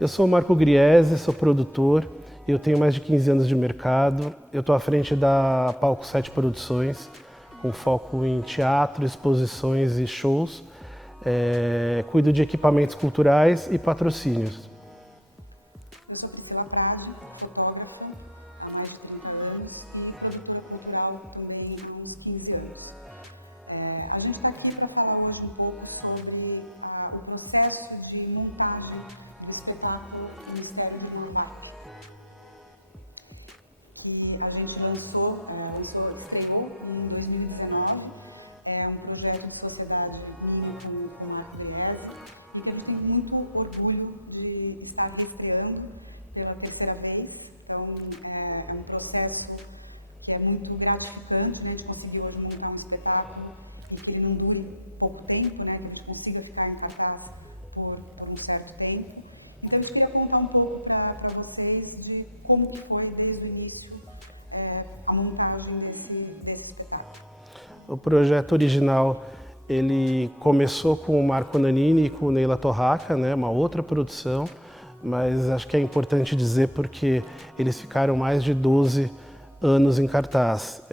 Eu sou o Marco Griese, sou produtor, eu tenho mais de 15 anos de mercado, eu estou à frente da Palco 7 Produções, com foco em teatro, exposições e shows, cuido de equipamentos culturais e patrocínios. Eu sou Priscila Prade, fotógrafa há mais de 30 anos e produtora cultural também há uns 15 anos. A gente está aqui para falar hoje um pouco sobre o processo de montagem do espetáculo O Mistério de Irmã Varp, que a gente estreou em 2019. É um projeto de sociedade minha com o Marco Griese e que a gente tem muito orgulho de estar reestreando pela terceira vez. Então, é um processo que é muito gratificante, né? A gente conseguiu hoje montar um espetáculo e que ele não dure pouco tempo, né? Que a gente consiga ficar em cartaz por um certo tempo. Então, a gente queria contar um pouco para vocês de como que foi, desde o início, a montagem desse espetáculo. O projeto original, ele começou com o Marco Nanini e com o Neila Torraca, né? Uma outra produção, mas acho que é importante dizer porque eles ficaram mais de 12 anos em cartaz.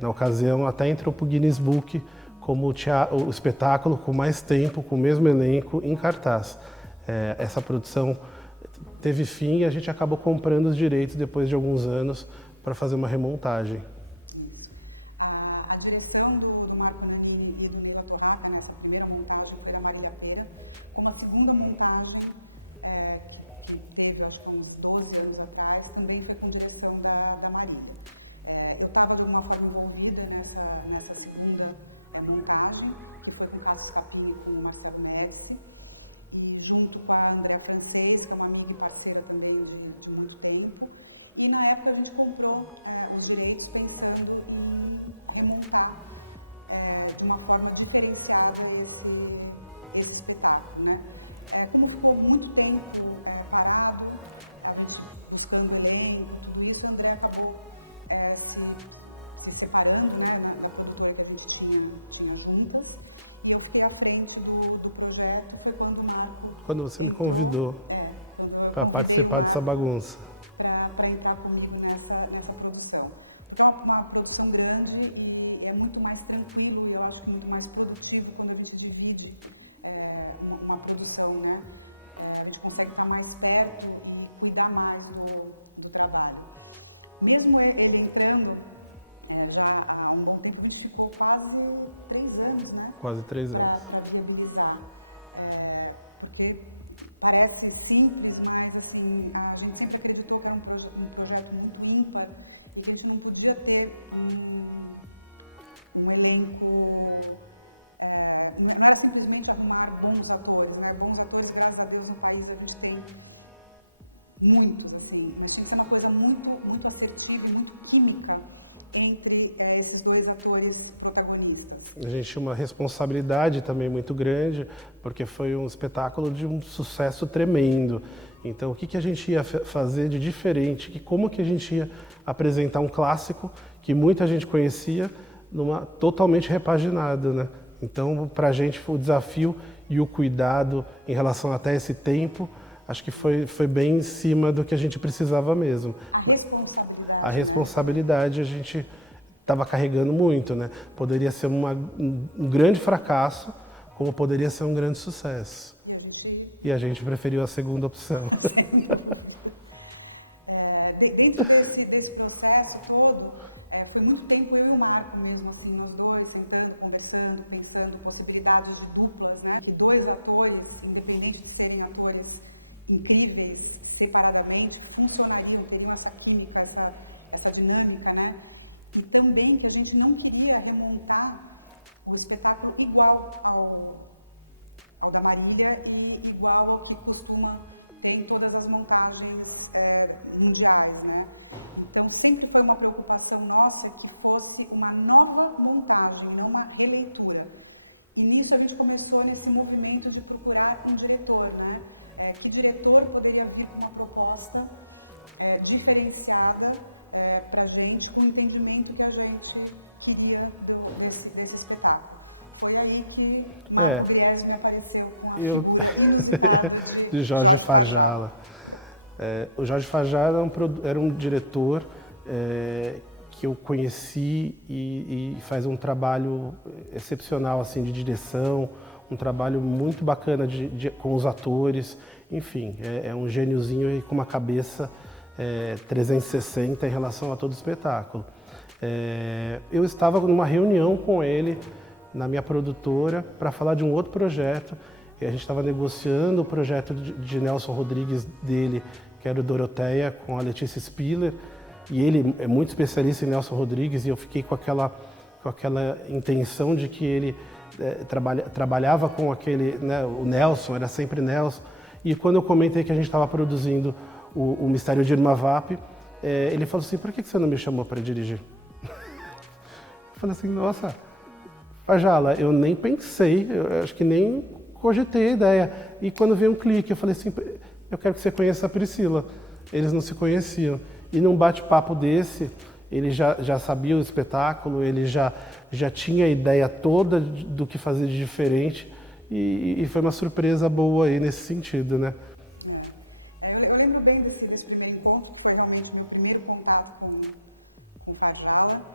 Na ocasião, até entrou para o Guinness Book como o espetáculo com mais tempo, com o mesmo elenco, em cartaz. Essa produção teve fim e a gente acabou comprando os direitos depois de alguns anos para fazer uma remontagem. Isso. A direção do Marco Nanini e do Neila Torraca nessa primeira montagem foi da Marília Pera, como a segunda montagem que teve, acho que há uns 12 anos atrás, também foi com direção da Marília. Eu estava de alguma forma envolvida nessa segunda montagem, que foi com Cássio Scapin e com o Marcelo Médici, e junto com a Andréa Francês, que é uma amiga e parceira também de muito tempo. E na época a gente comprou os direitos pensando em remontar de uma forma diferenciada esse espetáculo, né? Como ficou muito tempo parado, a gente buscando elenco, tudo isso, a Andréa acabou se separando, né, da produtora que a gente tinha juntas, e eu fiquei à frente do projeto. Foi quando o Marco Quando você entrou, me convidou quando eu convidei o participar Marco dessa bagunça para entrar comigo nessa produção, porque é uma produção grande e é muito mais tranquilo e eu acho que muito mais produtivo quando a gente divide uma produção, né? A gente consegue estar mais perto e cuidar mais do trabalho. Mesmo ele entrando já há um bom tempo, a gente ficou quase 3 anos, né? Quase 3 anos. Para viabilizar, porque parece simples, mas assim, a gente sempre acreditou que era um projeto muito ímpar e que a gente não podia ter um elenco. Não era simplesmente arrumar bons atores, né? Bons atores, graças a Deus, no país a gente tem muitos, assim, mas tinha que ser uma coisa muito, muito assertiva e muito química entre esses dois atores protagonistas. A gente tinha uma responsabilidade também muito grande, porque foi um espetáculo de um sucesso tremendo. Então, o que a gente ia fazer de diferente? Como que a gente ia apresentar um clássico que muita gente conhecia, totalmente repaginado, né? Então, para a gente, foi o desafio e o cuidado em relação até esse tempo, acho que foi bem em cima do que a gente precisava mesmo. A responsabilidade, A responsabilidade, né? A gente estava carregando muito, né? Poderia ser um grande fracasso, como poderia ser um grande sucesso. E a gente preferiu a segunda opção. Sem dúvida. Dentro desse processo todo, foi muito tempo eu e o Marco mesmo, assim, nós dois sentando, conversando, pensando possibilidades de duplas, né? Que 2 atores, independente de serem atores incríveis separadamente, funcionariam, teriam essa química, essa dinâmica, né? E também que a gente não queria remontar o espetáculo igual ao da Marília e igual ao que costuma ter em todas as montagens mundiais, né? Então, sempre foi uma preocupação nossa que fosse uma nova montagem e não uma releitura. E nisso a gente começou nesse movimento de procurar um diretor, né? Que diretor poderia vir com uma proposta diferenciada para a gente, com o entendimento que a gente queria desse espetáculo. foi aí que Marco Griesmi apareceu com a figura inusitada de Jorge Farjala. O Jorge Farjala era um diretor que eu conheci e faz um trabalho excepcional assim, de direção, um trabalho muito bacana com os atores, enfim, é um gêniozinho aí com uma cabeça 360 em relação a todo o espetáculo. Eu estava numa reunião com ele na minha produtora para falar de um outro projeto. A gente estava negociando o projeto de Nelson Rodrigues dele, que era o Doroteia, com a Letícia Spiller. E ele é muito especialista em Nelson Rodrigues e eu fiquei com aquela intenção de que ele trabalhava com aquele, né, o Nelson, era sempre Nelson. E quando eu comentei que a gente estava produzindo o Mistério de Irma Vap, ele falou assim, por que você não me chamou para dirigir? Eu falei assim, nossa, Farjala, eu nem pensei, eu acho que nem cogitei a ideia. E quando veio um clique, eu falei assim, eu quero que você conheça a Priscila. Eles não se conheciam. E num bate-papo desse, ele já sabia o espetáculo, ele já tinha a ideia toda do que fazer de diferente. E foi uma surpresa boa aí nesse sentido, né? Eu lembro bem desse primeiro encontro, que foi realmente o meu primeiro contato com o Farjala.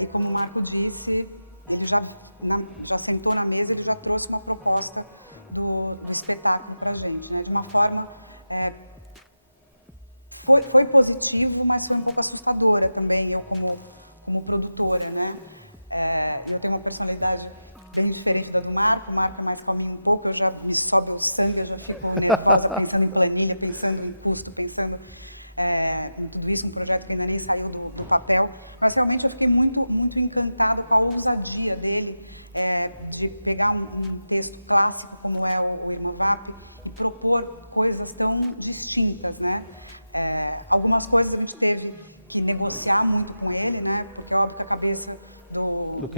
E como o Marco disse, ele já sentou na mesa, ele já trouxe uma proposta do espetáculo para a gente, né? De uma forma... Foi positivo, mas foi um pouco assustadora também, eu como produtora, né? E eu tenho uma personalidade bem diferente da do Marco. O Marco é mais calminho um pouco, eu já me sobe o sangue, eu já fico nervosa pensando em planilha, pensando em custo, pensando em tudo isso, um projeto que ainda nem saiu do papel. Mas realmente eu fiquei muito, muito encantada com a ousadia dele de pegar um texto clássico como é o Irma Vap e propor coisas tão distintas, né? Algumas coisas a gente teve que negociar muito com ele, né? Porque é óbvio que a cabeça do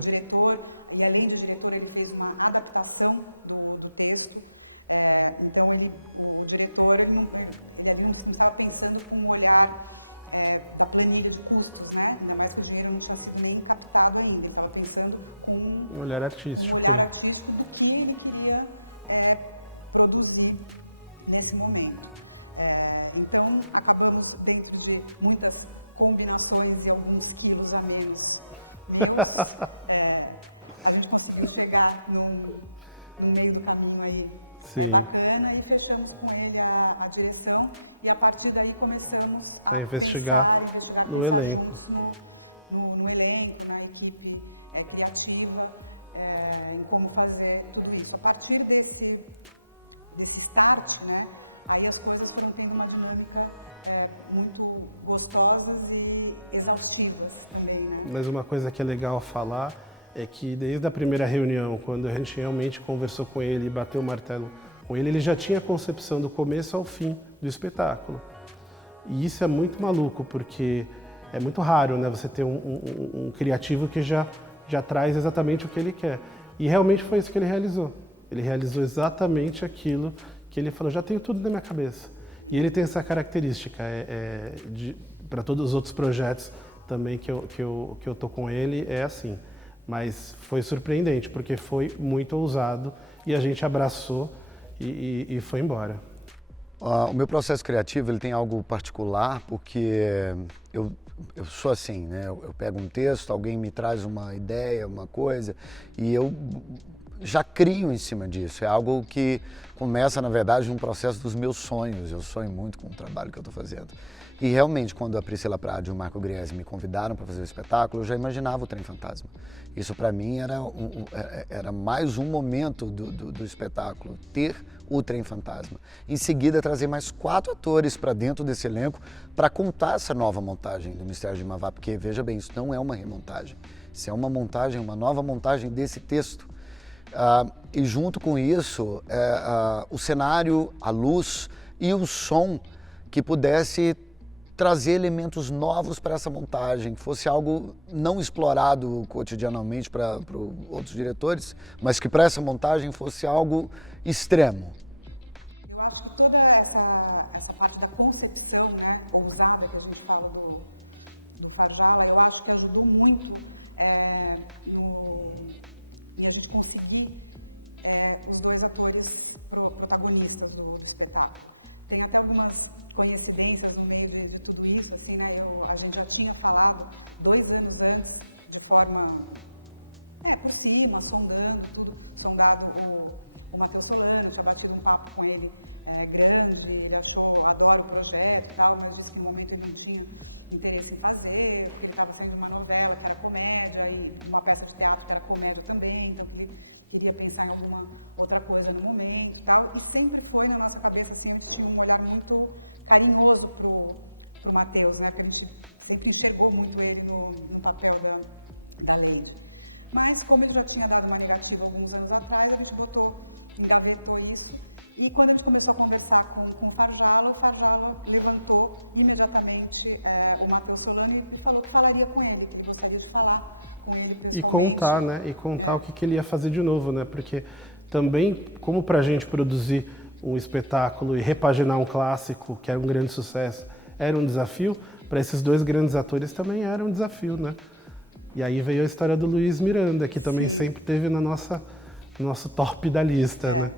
diretor, e além de diretor, ele fez uma adaptação do texto. Então o diretor ele ali não estava pensando com o olhar da planilha de custos, né? Ainda mais que o dinheiro não tinha sido nem captado ainda. Ele estava pensando com um olhar artístico do que ele queria produzir nesse momento. Então acabamos dentro de muitas combinações e alguns quilos a menos meus, a gente conseguiu chegar num meio do caminho aí bacana e fechamos com ele a direção e a partir daí começamos a investigar, pensar juntos no elenco, na equipe criativa, em como fazer tudo isso. A partir desse start, né? Aí as coisas foram tendo uma dinâmica muito gostosas e exaustivas também, né? Mas uma coisa que é legal falar é que desde a primeira reunião, quando a gente realmente conversou com ele e bateu o martelo com ele, ele já tinha a concepção do começo ao fim do espetáculo. E isso é muito maluco, porque é muito raro, né? Você ter um criativo que já traz exatamente o que ele quer. E realmente foi isso que ele realizou. Ele realizou exatamente aquilo que ele falou, já tenho tudo na minha cabeça. E ele tem essa característica, para todos os outros projetos também que eu tô com ele, é assim. Mas foi surpreendente, porque foi muito ousado e a gente abraçou e foi embora. O meu processo criativo ele tem algo particular, porque eu sou assim, né? Eu pego um texto, alguém me traz uma ideia, uma coisa, e eu já crio em cima disso. É algo que começa, na verdade, num processo dos meus sonhos. Eu sonho muito com o trabalho que eu estou fazendo. E realmente, quando a Priscila Prade e o Marco Griesmi me convidaram para fazer o espetáculo, eu já imaginava o Trem Fantasma. Isso, para mim, era mais um momento do espetáculo, ter o Trem Fantasma. Em seguida, trazer mais 4 atores para dentro desse elenco para contar essa nova montagem do Mistério de Irma Vap, porque, veja bem, isso não é uma remontagem. Isso é uma montagem, uma nova montagem desse texto. E junto com isso, o cenário, a luz e o som que pudesse trazer elementos novos para essa montagem, que fosse algo não explorado cotidianamente para outros diretores, mas que para essa montagem fosse algo extremo. Eu acho que toda essa parte da concepção, né, ousada que a gente fala do Farjala, eu acho que ajudou muito em a gente conseguir os dois atores protagonistas do espetáculo. Tem até algumas coincidências no meio de tudo isso, assim, né? A gente já tinha falado 2 anos antes, de forma por cima, sondado o Matheus Solano, tinha batido um papo com ele grande, ele adora o projeto e tal, mas disse que no momento ele não tinha interesse em fazer, porque ele estava saindo de uma novela que era comédia e de uma peça de teatro que era comédia também, então que ele queria pensar em alguma outra coisa no momento e tal, e sempre foi na nossa cabeça, assim, a gente tinha um olhar muito carinhoso pro Matheus, né, porque a gente sempre enxergou muito ele no papel da Lady. Mas como ele já tinha dado uma negativa alguns anos atrás, a gente engavetou isso. E quando a gente começou a conversar com o Farjala levantou imediatamente o Matheus Solano e falou que falaria com ele, que ele gostaria de falar com ele pessoalmente. E contar, né? E contar o que ele ia fazer de novo, né? Porque também, como para a gente produzir um espetáculo e repaginar um clássico, que era um grande sucesso, era um desafio, para esses 2 grandes atores também era um desafio, né? E aí veio a história do Luiz Miranda, que também Sim. sempre teve no nosso top da lista, né?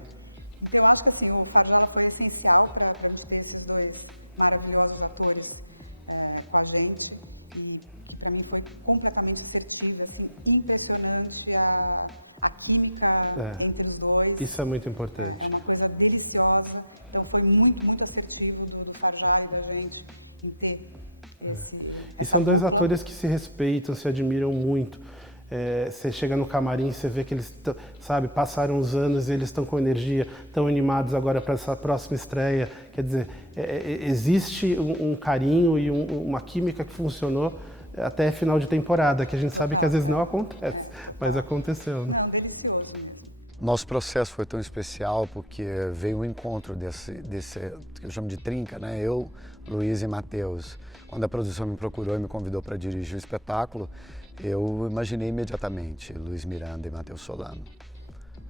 Então, eu acho que assim, o Farjala foi essencial para a gente ter esses 2 maravilhosos atores com a gente e que para mim foi completamente assertivo, assim, impressionante a química entre os 2. Isso é muito importante. É uma coisa deliciosa, então foi muito, muito assertivo do Farjala e da gente em ter essa dupla. São 2 atores que se respeitam, se admiram muito. Você chega no camarim, você vê que eles, passaram os anos e eles estão com energia, estão animados agora para essa próxima estreia. Quer dizer, existe um carinho e uma química que funcionou até final de temporada, que a gente sabe que às vezes não acontece, mas aconteceu. Né? Não, delicioso mesmo. Nosso processo foi tão especial porque veio o encontro desse que eu chamo de trinca, né? Eu, Luiz e Matheus. Quando a produção me procurou e me convidou para dirigir o espetáculo, eu imaginei imediatamente Luiz Miranda e Matheus Solano.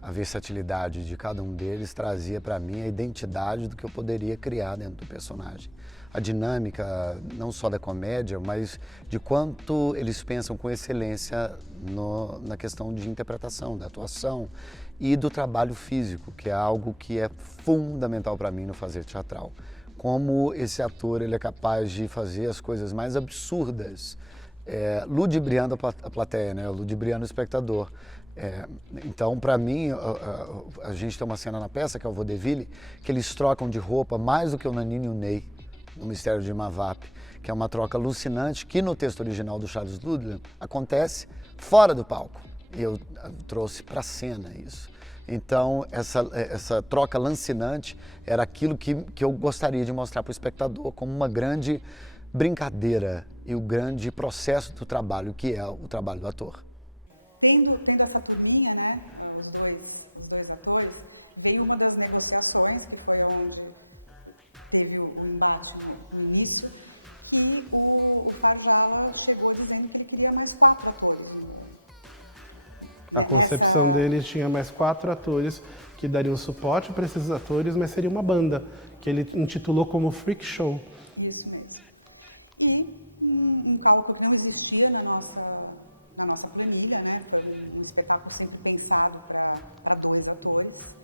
A versatilidade de cada um deles trazia para mim a identidade do que eu poderia criar dentro do personagem. A dinâmica, não só da comédia, mas de quanto eles pensam com excelência na questão de interpretação, da atuação e do trabalho físico, que é algo que é fundamental para mim no fazer teatral. Como esse ator ele é capaz de fazer as coisas mais absurdas, ludibriando a plateia, né? Ludibriando o espectador. Então, para mim, a gente tem uma cena na peça, que é o Vaudeville, que eles trocam de roupa mais do que o Nanini e o Ney, no Mistério de Mavap, que é uma troca alucinante, que no texto original do Charles Ludlam acontece fora do palco. E eu trouxe para a cena isso. Então, essa troca lancinante era aquilo que eu gostaria de mostrar para o espectador como uma grande brincadeira e o grande processo do trabalho, que é o trabalho do ator. Tendo essa turminha, né, os dois atores, veio uma das negociações, que foi onde teve o embate no início, que o Farjala chegou dizendo que ele queria mais 4 atores. A concepção dele tinha mais 4 atores que dariam suporte para esses atores, mas seria uma banda, que ele intitulou como Freak Show. Isso mesmo. E um cálculo que não existia na nossa planilha, né? Foi um espetáculo sempre pensado para 2 atores.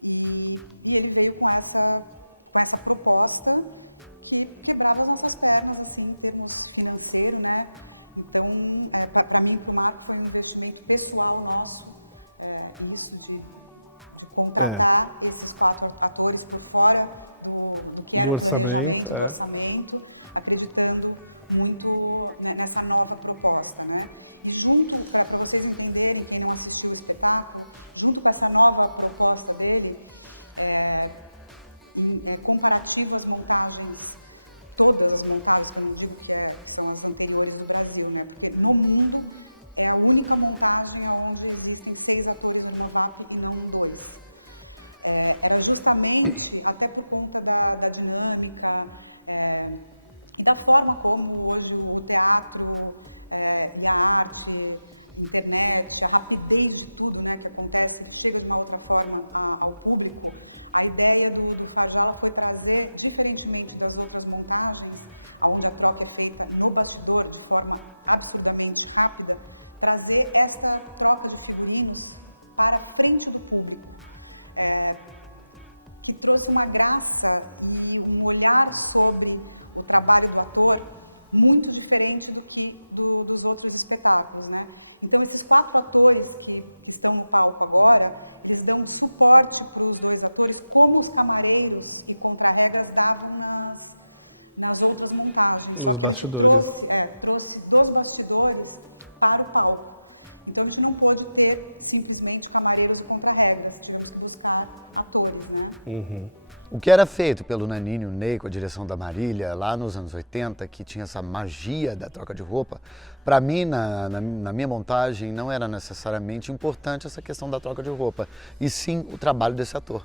E ele veio com essa proposta que quebrava as nossas pernas, assim, em termos financeiros, né? Então, para mim e para o Marco, foi um investimento pessoal nosso, isso de contratar esses 4 atores por fora do que era o planejamento, do orçamento, acreditando muito nessa nova proposta, né? E junto, para vocês entenderem, quem não assistiu o espetáculo, junto com essa nova proposta dele, comparativo às montagens, todas as montagens, que eu não digo que são as anteriores do Brasil, né? Porque no mundo é a única montagem onde existem 6 atores no Mavap e não 2. Era justamente, até por conta da dinâmica e da forma como hoje o teatro e a arte, internet, a rapidez de tudo, né, que acontece, ele chega de uma outra forma ao público. A ideia do Farjala foi trazer, diferentemente das outras montagens, onde a troca é feita no bastidor de forma absurdamente rápida, trazer esta troca de figurinos para a frente do público, que trouxe uma graça e um olhar sobre o trabalho do ator muito diferente do que dos outros espetáculos, né? Então, esses 4 atores que estão no palco agora, eles dão suporte para os 2 atores, como os camareiros e contrarregras davam nas outras montagens. Só que a gente trouxe dos bastidores para o palco. Então, a gente não pôde ter simplesmente camareiros e contrarregras, tivemos que buscar atores, né? Uhum. O que era feito pelo Nanini e o Ney, com a direção da Marília, lá nos anos 80, que tinha essa magia da troca de roupa, para mim, na minha montagem, não era necessariamente importante essa questão da troca de roupa, e sim o trabalho desse ator.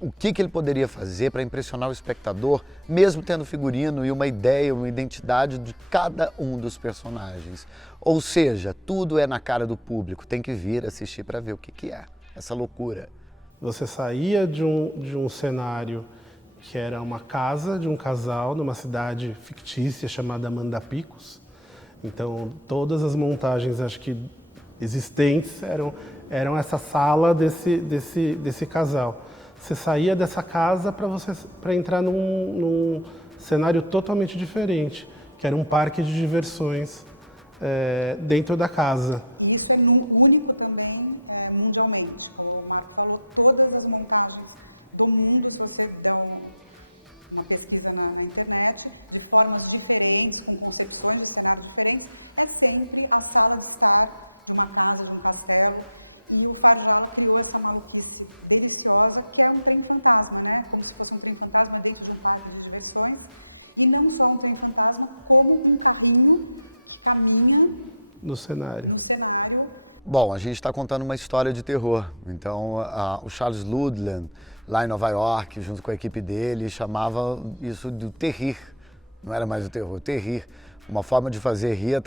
O que ele poderia fazer para impressionar o espectador, mesmo tendo figurino e uma ideia, uma identidade de cada um dos personagens. Ou seja, tudo é na cara do público, tem que vir assistir para ver o que é essa loucura. Você saía de um cenário que era uma casa de um casal numa cidade fictícia chamada Mandapicos. Então, todas as montagens, acho que existentes, eram essa sala desse casal. Você saía dessa casa para entrar num cenário totalmente diferente, que era um parque de diversões dentro da casa. E isso é único também mundialmente. Como o Marco falou, todas as montagens do mundo, se você der uma pesquisa na internet, de formas diferentes, com concepções de cenário diferentes, é sempre a sala de estar de uma casa, de um castelo. E o Farjala criou essa maluquice deliciosa, que é um trem fantasma, né? Como se fosse um trem fantasma dentro de um parque de diversões. E não só um trem fantasma, como um carrinho que caminha no cenário. Bom, a gente está contando uma história de terror. Então, o Charles Ludlam, lá em Nova York, junto com a equipe dele, chamava isso de terrir. Não era mais o terror, terrir. Uma forma de fazer rir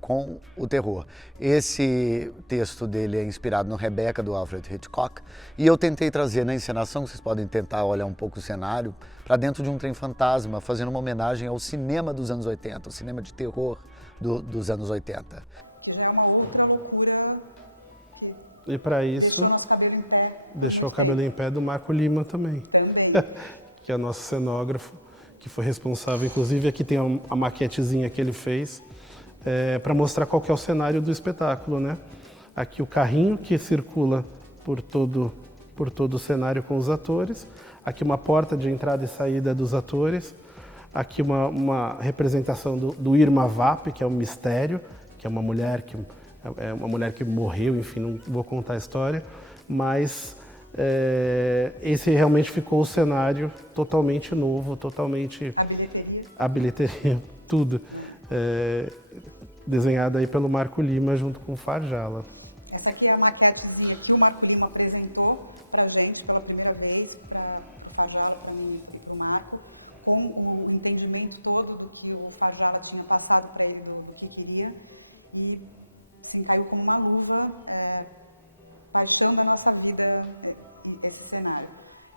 com o terror. Esse texto dele é inspirado no Rebecca, do Alfred Hitchcock, e eu tentei trazer na encenação, vocês podem tentar olhar um pouco o cenário, para dentro de um trem fantasma, fazendo uma homenagem ao cinema dos anos 80, o cinema de terror dos anos 80. Que já é uma outra loucura que deixou nosso cabelo em pé por muito tempo. Deixou o cabelo em pé do Marco Lima também. Também. Que é nosso cenógrafo, que foi responsável, inclusive aqui tem a maquetezinha que ele fez, para mostrar qual que é o cenário do espetáculo, né? Aqui o carrinho que circula por todo o cenário com os atores, aqui uma porta de entrada e saída dos atores, aqui uma representação do Irma Vap, que é um mistério, que é uma mulher que morreu, enfim, não vou contar a história, mas esse realmente ficou o cenário totalmente novo, totalmente... A bilheteria, tudo. Desenhada aí pelo Marco Lima junto com o Farjala. Essa aqui é a maquetezinha que o Marco Lima apresentou para a gente pela primeira vez, para o Farjala, para mim e para o Marco, com o entendimento todo do que o Farjala tinha passado para ele, do que queria, e assim, caiu como uma luva, paixão da nossa vida, esse cenário.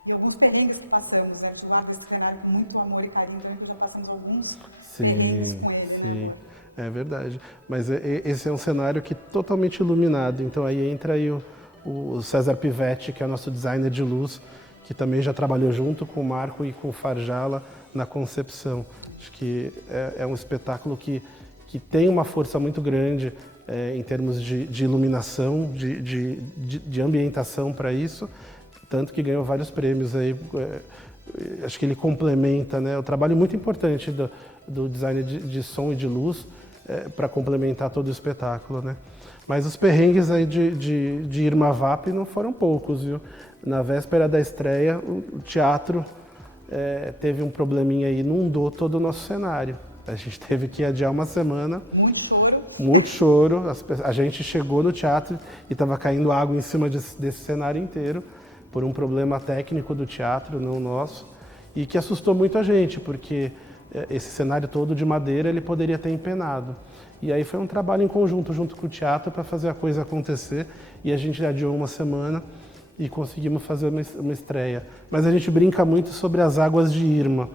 E alguns perrengues que passamos, né? A gente guarda esse cenário com muito amor e carinho também, porque já passamos alguns perrengues com ele, né, amor? É verdade. Mas esse é um cenário que é totalmente iluminado. Então aí entra aí o César Pivetti, que é o nosso designer de luz, que também já trabalhou junto com o Marco e com o Farjala na concepção. Acho que é um espetáculo que tem uma força muito grande em termos de iluminação, de ambientação para isso, tanto que ganhou vários prêmios aí. Acho que ele complementa, né? Um trabalho muito importante do design de som e de luz para complementar todo o espetáculo, né? Mas os perrengues aí de Irma Vap não foram poucos, viu? Na véspera da estreia, o teatro teve um probleminha aí, inundou todo o nosso cenário. A gente teve que adiar uma semana. Muito choro. Muito choro. A gente chegou no teatro e estava caindo água em cima desse cenário inteiro, por um problema técnico do teatro, não nosso, e que assustou muito a gente, porque esse cenário todo de madeira ele poderia ter empenado. E aí foi um trabalho em conjunto, junto com o teatro, para fazer a coisa acontecer, e a gente adiou uma semana e conseguimos fazer uma estreia. Mas a gente brinca muito sobre as águas de Irma,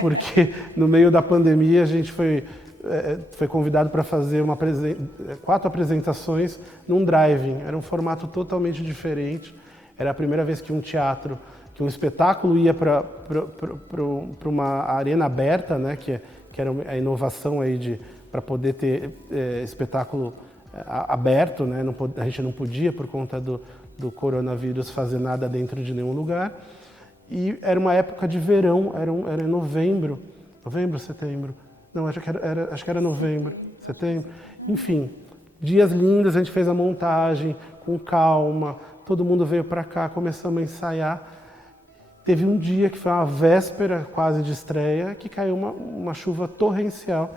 porque no meio da pandemia a gente foi foi convidado para fazer 4 apresentações num drive-in. Era um formato totalmente diferente. Era a primeira vez que um teatro, que um espetáculo ia para uma arena aberta, né, que era a inovação aí para poder ter espetáculo aberto, né, a gente não podia, por conta do coronavírus, fazer nada dentro de nenhum lugar. E era uma época de verão, era novembro, setembro. Não, acho que era novembro, setembro. Enfim, dias lindos, a gente fez a montagem com calma, todo mundo veio para cá, começamos a ensaiar. Teve um dia que foi uma véspera quase de estreia, que caiu uma chuva torrencial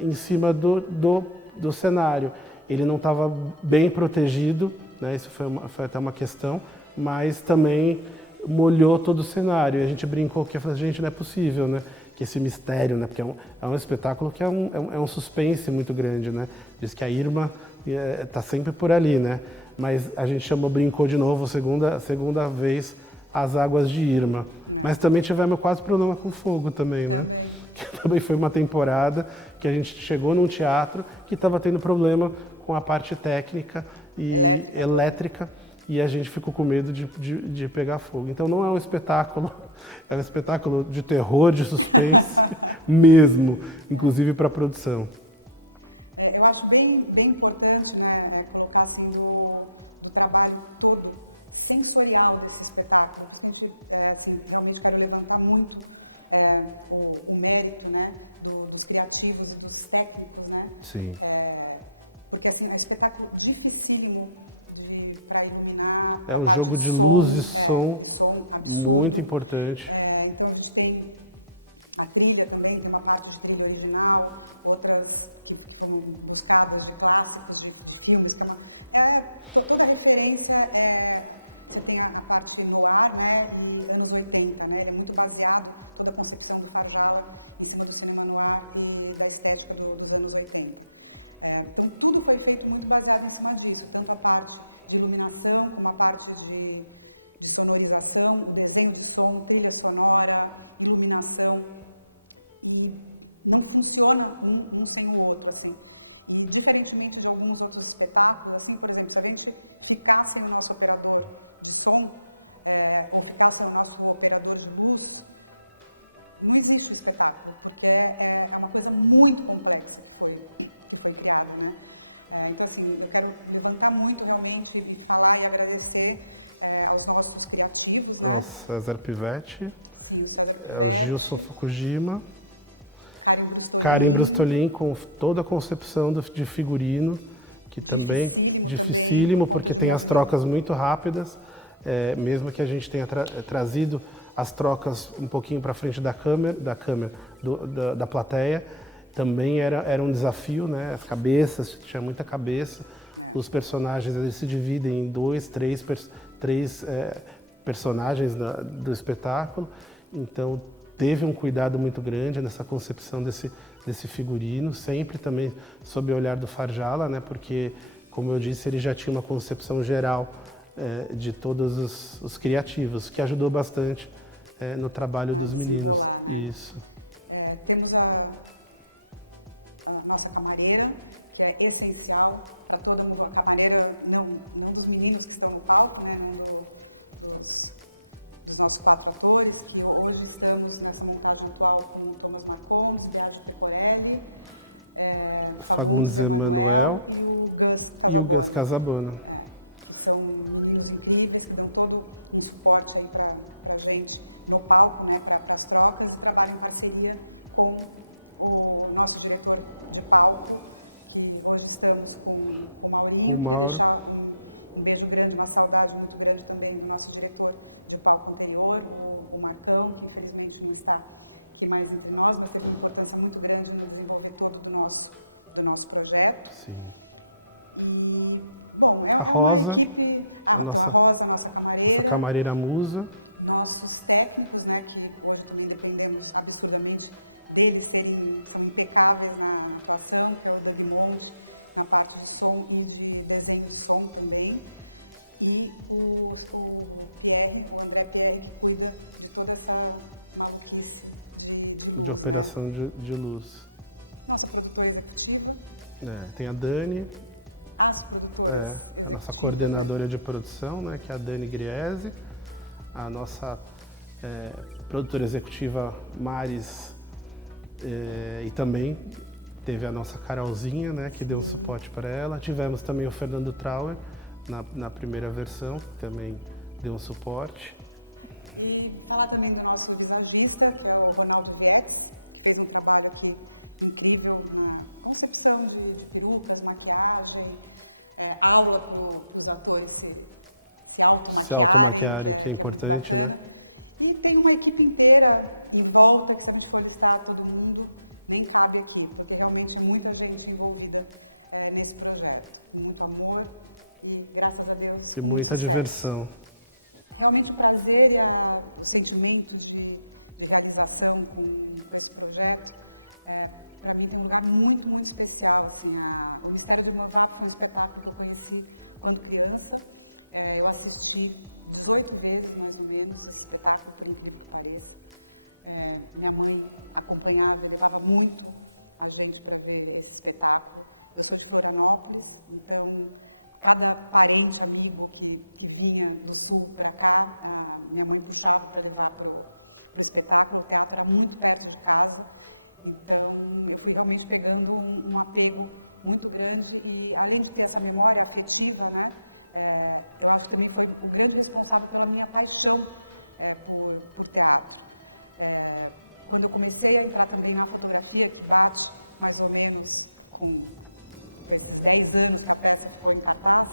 em cima do cenário. Ele não estava bem protegido, né? Isso foi até uma questão, mas também molhou todo o cenário. E a gente brincou que gente, não é possível, né? Que esse mistério, né? Porque é um espetáculo que é um suspense muito grande, né? Diz que a Irma está sempre por ali, né? Mas a gente brincou de novo, segunda vez, As Águas de Irma. Mas também tivemos quase problema com fogo também, né? Também foi uma temporada que a gente chegou num teatro que estava tendo problema com a parte técnica e elétrica e a gente ficou com medo de pegar fogo. Então não é um espetáculo, é um espetáculo de terror, de suspense mesmo, inclusive para a produção. Eu acho bem importante, né, colocar assim do trabalho todo sensorial desse espetáculo, por isso que a gente assim, realmente quero levantar muito o mérito, né, dos criativos e dos técnicos, né? Sim. Porque assim, é um espetáculo dificílimo para iluminar, para a um parte jogo de de som, luz e som absurdo. Muito importante. Então a gente tem a trilha também, tem uma parte de trilha original, outras que foram buscadas de clássicos, de filmes, que toda referência você tem a parte noir, né, e anos 80, né, ele é muito baseado, toda a concepção do Farjala em cima do cinema noir e da estética dos anos 80. Então tudo foi feito muito baseado em cima disso, tanto a parte de iluminação como a parte de sonorização, o desenho de som, trilha sonora, iluminação, e não funciona um sem o outro, assim. E diferentemente de alguns outros espetáculos, assim, por exemplo, se a gente ficar sem o nosso operador de som, ou ficar sem o nosso operador de luz, não existe o espetáculo, porque é uma coisa muito complexa que foi criada, né? Então, assim, eu quero levantar muito realmente e falar e agradecer aos nossos criativos, né? O César Pivetti. Sim, o César Pivetti. O Gilson Fukujima. Karen Brustolin. Com toda a concepção de figurino. Que dificílimo também. Dificílimo, porque tem as trocas muito rápidas. Mesmo que a gente tenha trazido as trocas um pouquinho para frente da da plateia, também era um desafio, né? As cabeças, tinha muita cabeça. Os personagens eles se dividem em 2, 3 personagens do espetáculo. Então teve um cuidado muito grande nessa concepção desse figurino, sempre também sob o olhar do Farjala, né? Porque, como eu disse, ele já tinha uma concepção geral de todos os criativos, que ajudou bastante no trabalho dos meninos. Desenrolar, né? Isso. Temos a nossa camareira, que é essencial para toda a camareira, não dos meninos que estão no palco, né? Não dos nossos 4 atores, que hoje estamos nessa montagem atual com o Thomas Marcondes, Biagio Pecorelli, Fagundes Emanuel e o Gus Casabona. Que são meninos incríveis, que dão todo um suporte aí para a gente no palco, né, para as trocas, e trabalham em parceria com o nosso diretor de palco, que hoje estamos com o Maurinho. Queria deixar um beijo grande, uma saudade muito grande também do nosso diretor de palco anterior, o Marcão, que infelizmente não está aqui mais entre nós, mas teve uma importância muito grande no desenvolver todo do nosso projeto. Sim. E, bom, é uma equipe... Então a Rosa, nossa camareira. Nossa camareira musa. Nossos técnicos, né, que hoje também dependemos absurdamente deles, são impecáveis na atuação, que é o Doug Monte, na parte de som e de desenho de som também. E o Pierre, o André Pierre, que cuida de toda essa maluquice de luz, de operação, né? De luz. nossa produtora executiva. Tem a Dani, As produtoras a nossa executivas, coordenadora de produção, né, que é a Dani Griese, a nossa produtora executiva Maris, e também teve a nossa Carolzinha, né, que deu suporte para ela. Tivemos também o Fernando Trauer na primeira versão, que também deu suporte. E falar também do nosso visagista, que é o Ronaldo Vietes, que fez um trabalho aqui incrível na concepção de perucas, maquiagem, aula para os atores se automaquiarem, que é muito bacana. Né? E tem uma equipe inteira em volta, que se a gente for listar todo mundo, nem cabe aqui, porque realmente é muita gente envolvida nesse projeto. Com muito amor e, graças a Deus, com muito sucesso. Muita diversão. Realmente o prazer e o sentimento de realização com esse projeto, para mim tem um lugar muito, muito especial. Assim, o Mistério de Irmã Vap foi um espetáculo que eu conheci quando criança. Eu assisti 18 vezes, mais ou menos, esse espetáculo, por incrível que pareça. Minha mãe acompanhava e levava muito a gente para ver esse espetáculo. Eu sou de Florianópolis, então cada parente, amigo que vinha do sul para cá, minha mãe puxava para levar para o espetáculo. O teatro era muito perto de casa, então eu fui realmente pegando um apego muito grande e, além de ter essa memória afetiva, né, eu acho que também foi o grande responsável pela minha paixão por teatro. Quando eu comecei a entrar também na fotografia, que bate mais ou menos com esses 10 anos que a peça ficou em cartaz,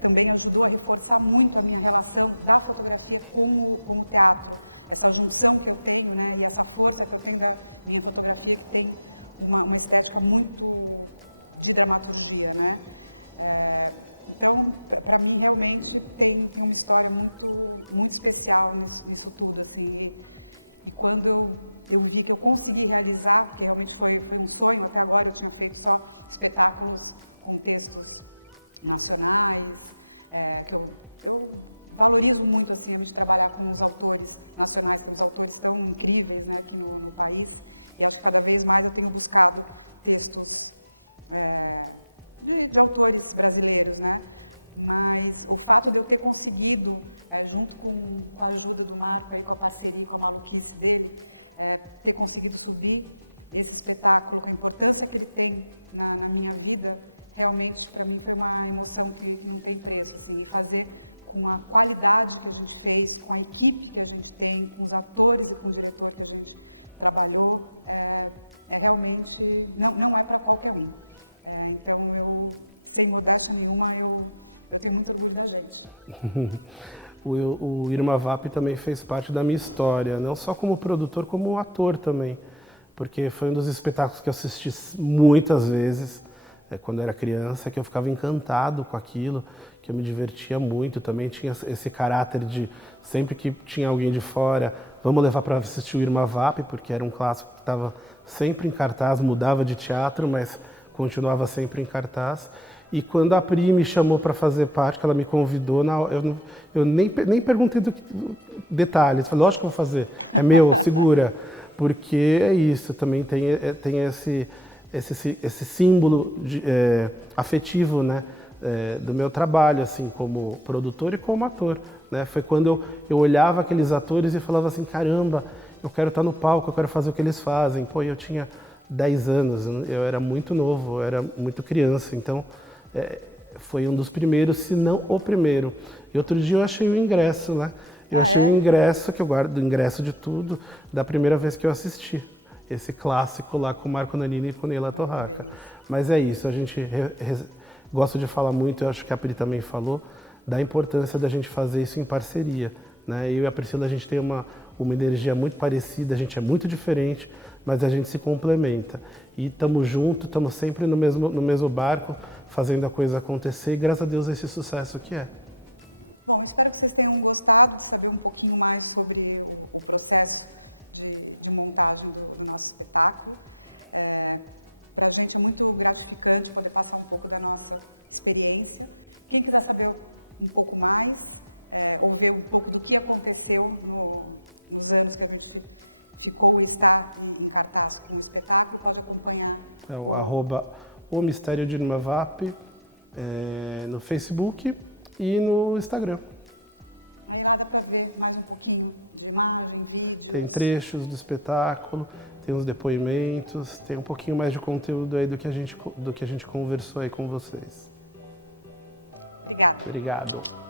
também ajudou a reforçar muito a minha relação da fotografia com o teatro. Essa junção que eu tenho, né, e essa força que eu tenho da minha fotografia, que tem uma estética muito de dramaturgia, né? Então, para mim, realmente, tem uma história muito, muito especial nisso tudo, assim. E quando eu vi que eu consegui realizar, porque realmente foi um sonho, até agora eu tinha feito só espetáculos com textos nacionais, que eu valorizo muito, assim, a gente trabalhar com os autores nacionais. Temos autores tão incríveis, né, aqui no país, e acho que cada vez mais eu tenho buscado textos de autores brasileiros, né? Mas o fato de eu ter conseguido, junto com a ajuda do Marco, aí, com a parceria, com a maluquice dele, ter conseguido subir esse espetáculo com a importância que ele tem na minha vida, realmente para mim foi uma emoção que não tem preço, assim, e fazer com a qualidade que a gente fez, com a equipe que a gente tem, com os atores e com o diretor que a gente trabalhou, realmente não é para qualquer um. Então eu, sem modéstia nenhuma, eu tenho muito orgulho da gente. O Irmã Vap também fez parte da minha história, não só como produtor, como ator também, porque foi um dos espetáculos que eu assisti muitas vezes, quando era criança, que eu ficava encantado com aquilo, que eu me divertia muito. Também tinha esse caráter de, sempre que tinha alguém de fora, vamos levar para assistir o Irmã Vap, porque era um clássico que estava sempre em cartaz, mudava de teatro, mas continuava sempre em cartaz. E quando a Pri me chamou para fazer parte, que ela me convidou, eu nem perguntei detalhes. Falei, lógico que eu vou fazer, é meu, segura. Porque é isso, também tem esse símbolo afetivo, né, do meu trabalho, assim, como produtor e como ator. Né? Foi quando eu olhava aqueles atores e falava assim, caramba, eu quero estar no palco, eu quero fazer o que eles fazem. Pô, eu tinha 10 anos, eu era muito novo, eu era muito criança, então foi um dos primeiros, se não o primeiro. E outro dia eu achei o ingresso, né? Eu achei o ingresso, que eu guardo o ingresso de tudo, da primeira vez que eu assisti. Esse clássico lá com o Marco Nanini e com Neila Torraca. Mas é isso, a gente gosta de falar muito, eu acho que a Pri também falou, da importância da gente fazer isso em parceria. Né? Eu e a Priscila, a gente tem uma energia muito parecida, a gente é muito diferente, mas a gente se complementa. E estamos juntos, estamos sempre no mesmo barco, fazendo a coisa acontecer, e graças a Deus esse sucesso que é. Bom, espero que vocês tenham gostado de saber um pouquinho mais sobre o processo de montagem do nosso espetáculo. Para a gente é muito gratificante poder passar um pouco da nossa experiência. Quem quiser saber um pouco mais, ou ver um pouco do que aconteceu nos anos que a gente ficou e está em cartaz com o espetáculo, pode acompanhar. É o Mistério de Numavap no Facebook e no Instagram. Aí lá dá para ver mais um pouquinho de imagem, vídeos. Tem trechos do espetáculo, tem os depoimentos, tem um pouquinho mais de conteúdo aí do que a gente conversou aí com vocês. Obrigada. Obrigado.